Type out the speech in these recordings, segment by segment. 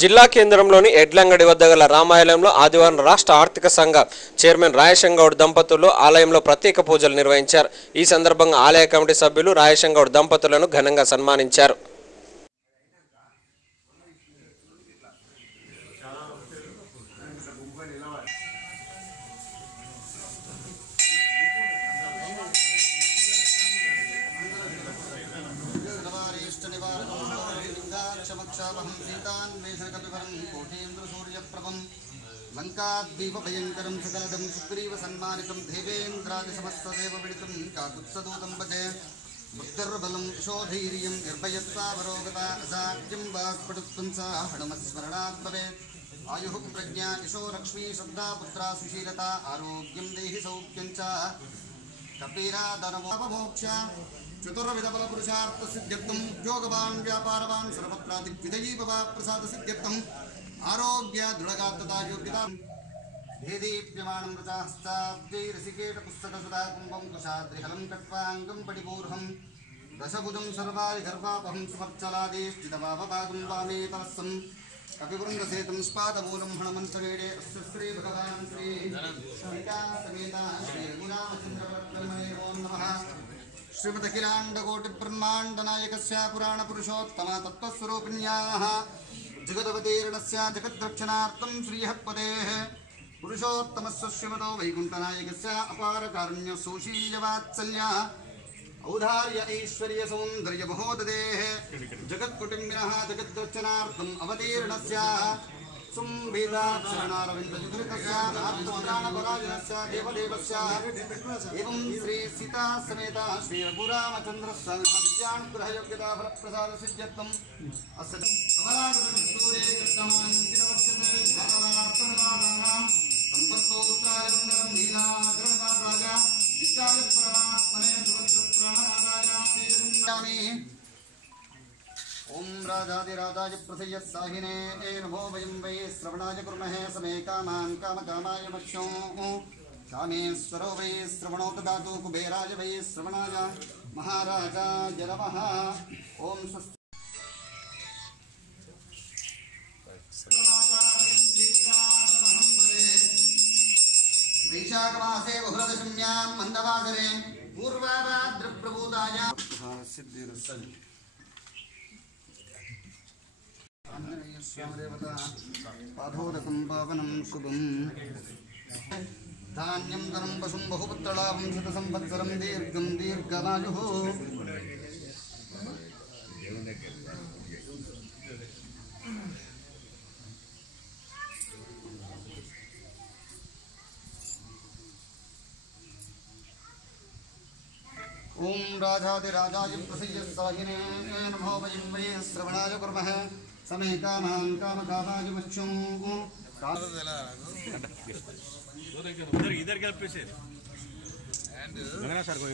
జిల్లా కేంద్రంలోని ఎడ్లంగడి వద్ద గల రామాలయంలో ఆదివారం రాష్ట్ర ఆర్థిక సంఘ చైర్మన్ రాయశంగౌడ్ దంపతులు ఆలయంలో ప్రత్యేక పూజలు నిర్వహించారు. ఈ సందర్భంగా ఆలయ కమిటీ సభ్యులు రాయశంగౌడ్ దంపతులను ఘనంగా సన్మానించారు. लंकाद्वीपभयंकरं सकलदं सुग्रीव सन्मानितं देवेन्द्रादिसमस्तदेवविदितं काकुत्सदूतं भजे बुद्धिर्बलं यशोधैर्यं निर्भयत्वावरोगता असाध्यं वाक्पटुत्वं सा हनुमत्स्मरणात् भवेत् आयुः प्रज्ञा यशो लक्ष्मी श्रद्धा पुत्रा सुशीलता आरोग्यं देहि सौख्यं च कपीराधनमोक्ष चतुर्विधफलपुरुषार्थसिद्ध्यर्थं उद्योगवान् व्यापारवान् सर्वत्रादिग्विजयी भव प्रसादसिद्ध्यर्थम् आरोग्य दृढ़गात्तता योग्यता भेदीप्यमानं रचास्ताब्दै रसिकेटपुस्तकसुधा कुम्भं कुशाद्रिहलं कट्वाङ्गं पटिपूर्हं दशभुजं सर्वारिगर्भापहं सुमर्चलादेष्टितभावभागं वामे तरस्सं कपिवृन्दसेतं स्पादमूलं हणमन्तवेडे अस्य श्रीभगवान् श्री सीतासमेता श्रीरघुरामचन्द्रपरब्रह्मणे नमो नमः। श्रीमदखिलाण्डकोटिब्रह्माण्डनायकस्य पुराणपुरुषोत्तम तत्त्वस्वरूपिण्याः जगदवतीर्णस्य जगद्रक्षणार्थं श्रीहत्पदेः पुरुषोत्तमस्य श्रीमतो वैकुण्ठनायकस्य अपारकारुण्यसौशील्यवात्सल्य औदार्य ऐश्वर्य सौन्दर्य महोददेः जगत्कुटुम्बिनः जगद्रक्षणार्थम् अवतीर्णस्य संवेदाक्षरणारविन्दयुधृतस्य आत्मत्राणपरायणस्य देवदेवस्य एवं श्री सीता समेत श्री रघुरामचन्द्रस्य विद्यानुग्रहयोग्यता फलप्रसादसिद्ध्यर्थम् अस्य कमलासूरे कृष्णमाञ्चितवक्षते भगवानार्थनिवासानां सम्पत्पौत्राय सुन्दरं लीलाग्रहदासाय विद्यालयपरमात्मने सुभद्रप्राणनादाय श्रीजगन्नामि। ओम राजाधिराजाय प्रसय्य साहिने नमो वयं वै श्रवणाय कुर्महे समे कामान् कामकामाय मह्यो कामेश्वरो वै श्रवणो ददातु कुबेराय वै श्रवणाय महाराजाय नमः। ओम वैशाखमासे बहुलदशम्यां मन्दवासरे पूर्वाभाद्रप्रभूतायां सिद्धिरसल् स्वामदेवता पादोदकं पावनं शुभं धान्यं धनं पशुं बहुपुत्रलाभं शतसंवत्सरं दीर्घं दीर्घमायुः। ओम राजाधिराजाय प्रसय्य साहिने नमो वयं वै श्रवणाय कुर्मः समे कामान् कामकामाय मह्यो इधर क्या पीछे सर कोई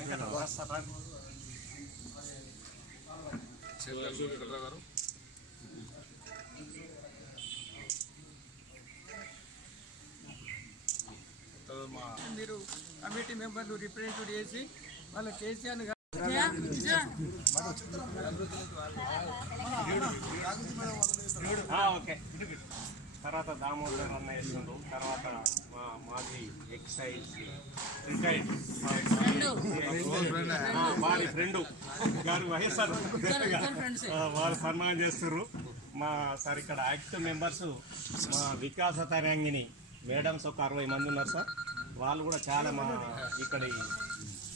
మీరు కమిటీ మెంబర్లు రిప్రజెంటేటివ్ చేసి వాళ్ళ కేసీఆర్ ఓకే తర్వాత దామోదర్ అన్న వేస్తుండ్రు, తర్వాత మా మాజీ ఎక్సైజ్ రిటైర్డ్ వారి ఫ్రెండ్ గారు వైఎస్ఆర్ వారు సన్మానం చేస్తున్నారు. మా సార్ ఇక్కడ యాక్టివ్ మెంబర్స్ మా వికాస తరంగిణి మేడమ్స్ ఒక 60 మంది ఉన్నారు సార్. వాళ్ళు కూడా చాలా మా ఇక్కడ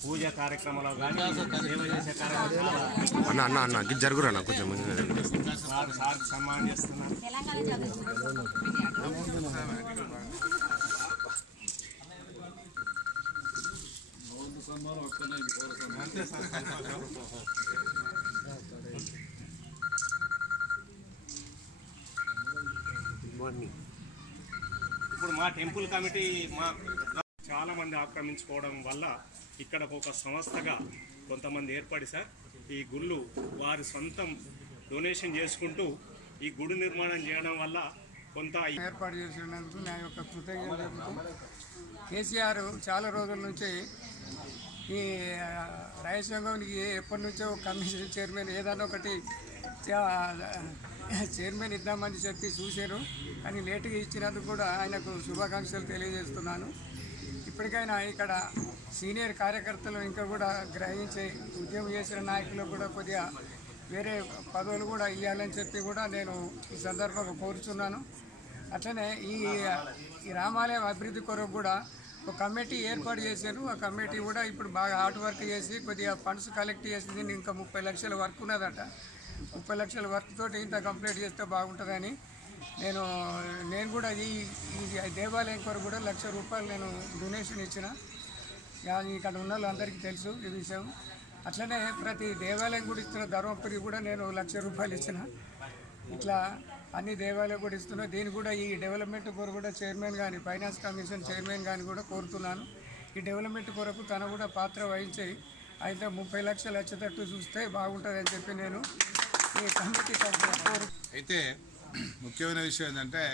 పూజ కార్యక్రమంలో కానీ సేవ చేసే కార్యక్రమాలు జరుగురా కొంచెం సార్ సన్మానం చేస్తున్నారు. ఇప్పుడు మా టెంపుల్ కమిటీ మా చాలా మంది ఆక్రమించుకోవడం వల్ల ఇక్కడ ఒక సంస్థగా కొంతమంది ఏర్పడి సార్ ఈ గుళ్ళు వారి సొంతం డొనేషన్ చేసుకుంటూ ఈ గుడి నిర్మాణం చేయడం వల్ల కొంత ఏర్పాటు చేసినందుకు నా యొక్క కృతజ్ఞతలు. కేసీఆర్ చాలా రోజుల నుంచి ఈ రాయలసీమకి ఎప్పటి నుంచో కమిషన్ చైర్మన్ ఏదైనా ఒకటి చైర్మన్ ఇద్దామని చెప్పి చూశారు, కానీ లేటుగా ఇచ్చినందుకు కూడా ఆయనకు శుభాకాంక్షలు తెలియజేస్తున్నాను. ఇప్పటికైనా ఇక్కడ సీనియర్ కార్యకర్తలు ఇంకా కూడా గ్రహించి ఉద్యమం చేసిన నాయకులు కూడా కొద్దిగా వేరే పదవులు కూడా ఇవ్వాలని చెప్పి కూడా నేను ఈ సందర్భంగా కోరుచున్నాను. అట్లనే ఈ రామాలయం అభివృద్ధి కొరకు కూడా ఒక కమిటీ ఏర్పాటు చేశారు. ఆ కమిటీ కూడా ఇప్పుడు బాగా హార్డ్ వర్క్ చేసి కొద్దిగా ఫండ్స్ కలెక్ట్ చేసి దీన్ని ఇంకా 30 లక్షల వర్క్ ఉన్నదట. 30 లక్షల వర్క్ తోటి ఇంత కంప్లీట్ చేస్తే బాగుంటుందని నేను కూడా ఈ దేవాలయం కొరకు కూడా ₹1,00,000 నేను డొనేషన్ ఇచ్చిన. ఇక్కడ ఉన్న వాళ్ళందరికీ తెలుసు ఈ విషయం. అట్లనే ప్రతి దేవాలయం కూడా ఇస్తున్న, ధర్మపురి కూడా నేను ₹1,00,000 ఇచ్చిన. ఇట్లా అన్ని దేవాలయాలు కూడా ఇస్తున్నా. దీన్ని కూడా ఈ డెవలప్మెంట్ కొరకు కూడా చైర్మన్ కానీ, ఫైనాన్స్ కమిషన్ చైర్మన్ కానీ కూడా కోరుతున్నాను. ఈ డెవలప్మెంట్ కొరకు తను కూడా పాత్ర వహించి అయితే 30 లక్షలు వచ్చేటట్టు చూస్తే బాగుంటుందని చెప్పి నేను ఈ కమిటీ కోరు. అయితే ముఖ్యమైన విషయం ఏంటంటే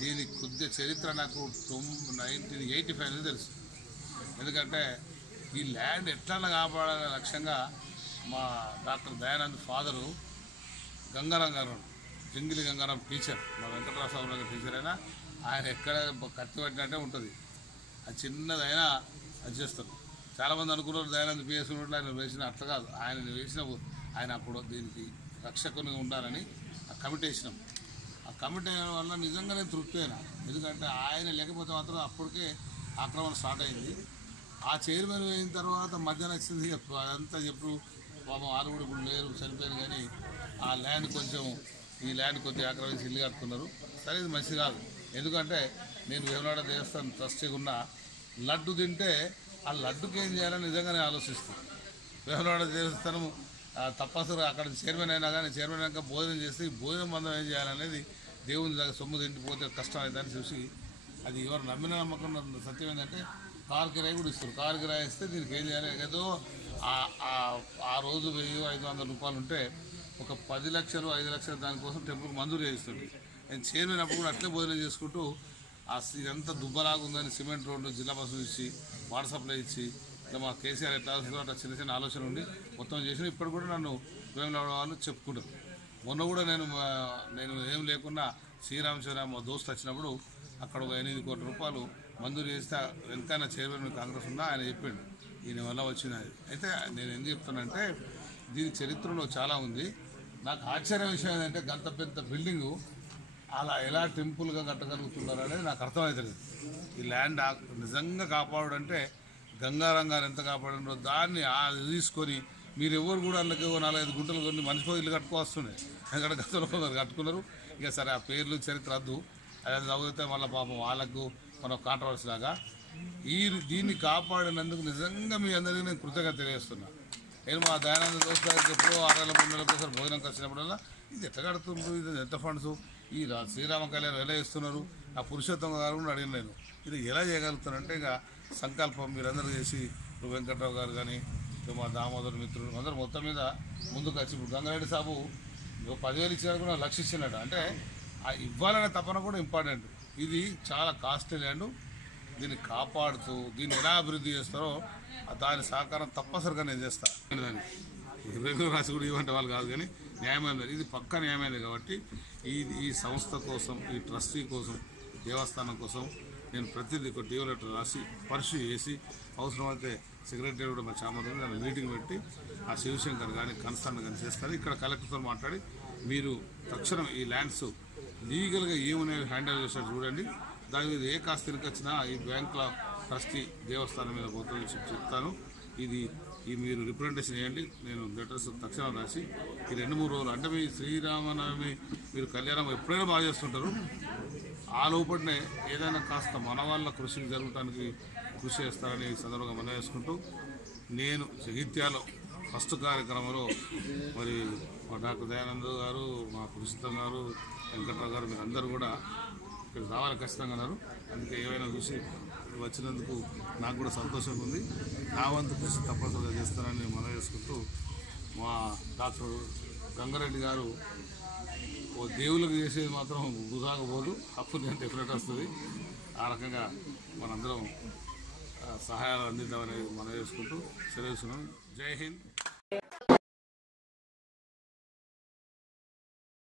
దీని కొద్ది చరిత్ర నాకు 1985 తెలుసు. ఎందుకంటే ఈ ల్యాండ్ ఎట్లా కాపాడాలనే లక్ష్యంగా మా డాక్టర్ దయానంద్ ఫాదరు గంగారాం గారు, జంగిలి గంగారాం టీచర్, మా వెంకటరావు స్వామి టీచర్ అయినా ఆయన ఎక్కడ కత్తి పట్టినట్టే ఉంటుంది. అది చిన్నదైనా అది చేస్తారు. చాలామంది అనుకున్నారు దయానంద్ పిఎస్ ఆయన వేసిన, అట్లా కాదు. ఆయన అప్పుడు దీనికి రక్షకునిగా ఉండాలని ఆ కమిటీ వేసినాం. ఆ కమిటీ వల్ల నిజంగానే తృప్తి అయినా, ఎందుకంటే ఆయన లేకపోతే మాత్రం అప్పటికే ఆక్రమణ స్టార్ట్ అయింది. ఆ చైర్మన్ అయిన తర్వాత మధ్యాహ్నం వచ్చింది అదంతా చెప్పు పాపం వాళ్ళు కూడా ఇప్పుడు లేరు, చనిపోయారు. కానీ ఆ ల్యాండ్ కొంచెం ఈ ల్యాండ్ కొద్దిగా ఆక్రమించి ఇల్లు కట్టుకున్నారు. సరే ఇది మంచిది కాదు. ఎందుకంటే నేను వేములవాడ దేవస్థానం ట్రస్టీగా ఉన్న లడ్డు తింటే ఆ లడ్డుకి ఏం చేయాలని నిజంగానే ఆలోచిస్తాను. వేములవాడ దేవస్థానం తప్పనిసరిగా అక్కడ చైర్మన్ అయినా కానీ చైర్మన్ అయినాక భోజనం చేస్తే ఈ భోజనం బంధం ఏం చేయాలనేది దేవుని దగ్గర సొమ్ము తింటిపోతే కష్టం అవుతుందని చూసి అది ఎవరు నమ్మిన నమ్మకం సత్యం ఏంటంటే కారు కిరాయి కూడా ఇస్తారు. కారు కిరాయి ఇస్తే దీనికి ఏం చేయాలి, ఏదో ఆ రోజు ₹1,500 ఉంటే ఒక 10 లక్షలు 5 లక్షలు దానికోసం టెంపుల్కి మంజూరు చేయిస్తుంది. నేను చైర్మన్ అప్పుడు కూడా అట్లే భోజనం చేసుకుంటూ ఇదంతా దుబ్బలాగుందని సిమెంట్ రోడ్డు జిల్లా బస్సు ఇచ్చి వాటర్ సప్లై ఇచ్చి ఇట్లా మా కేసీఆర్ ఎట్లా అట్లా చిన్న చిన్న ఆలోచన ఉండి మొత్తం చేసిన. ఇప్పుడు కూడా నన్ను వేములవాడ వాళ్ళు చెప్పుకుంటారు. మొన్న కూడా నేను ఏం లేకున్నా శ్రీరామచంద్ర మా దోస్తు వచ్చినప్పుడు అక్కడ ఒక ₹8 కోట్ల మంజూరు చేస్తే వెంకన్న చైర్మన్ కాంగ్రెస్ ఉన్నా ఆయన చెప్పిండు ఈయన వల్ల వచ్చినది. అయితే నేను ఏం చెప్తానంటే దీని చరిత్రలో చాలా ఉంది. నాకు ఆశ్చర్య విషయం ఏంటంటే గంత పెద్ద బిల్డింగు అలా ఎలా టెంపుల్గా కట్టగలుగుతున్నారు అనేది నాకు అర్థమవుతుంది. ఈ ల్యాండ్ నిజంగా కాపాడంటే గంగారాం గారు ఎంత కాపాడారో దాన్ని తీసుకొని మీరు ఎవరు కూడా వాళ్ళకి 4-5 గుంటలు కొన్ని మనిషికో ఇల్లు కట్టుకోవస్తున్నాయి. ఎందుకంటే గతంలో కట్టుకున్నారు. ఇక సరే ఆ పేర్లు చరిత్ర వద్దు, అది చదివితే మళ్ళీ పాపం వాళ్ళకు మన కాంట్రవర్సీ లాగా. దీన్ని కాపాడినందుకు నిజంగా మీ అందరికీ నేను కృతజ్ఞత తెలియజేస్తున్నా. నేను మా దయానంద దోస్తు గారికి ఎప్పుడో 6 నెలలకు ఒకసారి భోజనం వచ్చినప్పుడల్లా ఇది ఎట్లా కడుతుండ్రు, ఇది ఎంత ఫండ్స్, ఈ శ్రీరామ కళ్యాణం ఎలా ఇస్తున్నారు, ఆ పురుషోత్తమ గారు కూడా అడిగిన నేను ఇది ఎలా చేయగలుగుతానంటే ఇక సంకల్పం మీరందరూ చేసి వెంకట్రావు గారు కానీ మా దామోదర్ మిత్రులు అందరూ మొత్తం మీద ముందుకు వచ్చి ఇప్పుడు గంగారెడ్డి సాబు 10,000 ఇచ్చినా కూడా ₹1,00,000 ఇచ్చినట్టు. అంటే ఆ ఇవ్వాలనే తపన కూడా ఇంపార్టెంట్. ఇది చాలా కాస్ట్లీ ల్యాండ్. దీన్ని కాపాడుతూ దీన్ని ఎలా అభివృద్ధి చేస్తారో దాని సహకారం తప్పనిసరిగా నేను చేస్తాను. దాన్ని రెగ్యులర్ రాసి కూడా ఇవ్వంటే వాళ్ళు కాదు, కానీ న్యాయమైనది, ఇది పక్కా న్యాయమైనది. కాబట్టి ఈ సంస్థ కోసం, ఈ ట్రస్టీ కోసం, దేవస్థానం కోసం నేను ప్రతిదీ ఒక డిఓ లెటర్ రాసి పరిశీలి చేసి అవసరమైతే సెక్రటరీ కూడా మా చామర్లో దాన్ని మీటింగ్ పెట్టి ఆ శివశంకర్ కానీ కన్సర్న్ కానీ చేస్తారు. ఇక్కడ కలెక్టర్తో మాట్లాడి మీరు తక్షణం ఈ ల్యాండ్స్ లీగల్గా ఏమున్నాయో హ్యాండిల్ చేసినట్టు చూడండి. దాని మీద ఏ కాస్త తిరిగొచ్చినా ఈ బ్యాంకుల ట్రస్టీ దేవస్థానం మీద పోతుందని చెప్తాను. ఇది మీరు రిప్రజెంటేషన్ చేయండి. నేను లెటర్స్ తక్షణం రాసి ఈ 2-3 రోజులు అంటే మీ శ్రీరామనవమి మీరు కళ్యాణం ఎప్పుడైనా బాగా చేస్తుంటారు. ఆ లోపలనే ఏదైనా కాస్త మన వాళ్ళ కృషికి జరగడానికి కృషి చేస్తారని ఈ సందర్భంగా మనం చేసుకుంటూ నేను జగిత్యాలో ఫస్ట్ కార్యక్రమంలో మరి మా డాక్టర్ దయానంద్ గారు, మా పురుషోత్తం గారు, వెంకట్రావు గారు మీరందరూ కూడా ఇక్కడ రావాలి ఖచ్చితంగా అన్నారు. అందుకే ఏమైనా చూసి వచ్చినందుకు నాకు కూడా సంతోషంగా ఉంది. నా వంతు కృషి తప్పనిసరిగా చేస్తానని మనం చేసుకుంటూ మా డాక్టర్ గంగారెడ్డి గారు ఓ దేవుళ్ళకి చేసేది మాత్రం వృధాగా పోదు, అప్పుడు నేను డెఫినెట్ వస్తుంది. ఆ రకంగా మనందరం సహాయాలు అందిద్దామని మనం చేసుకుంటూ సెలవుస్తున్నాం. జై హింద్.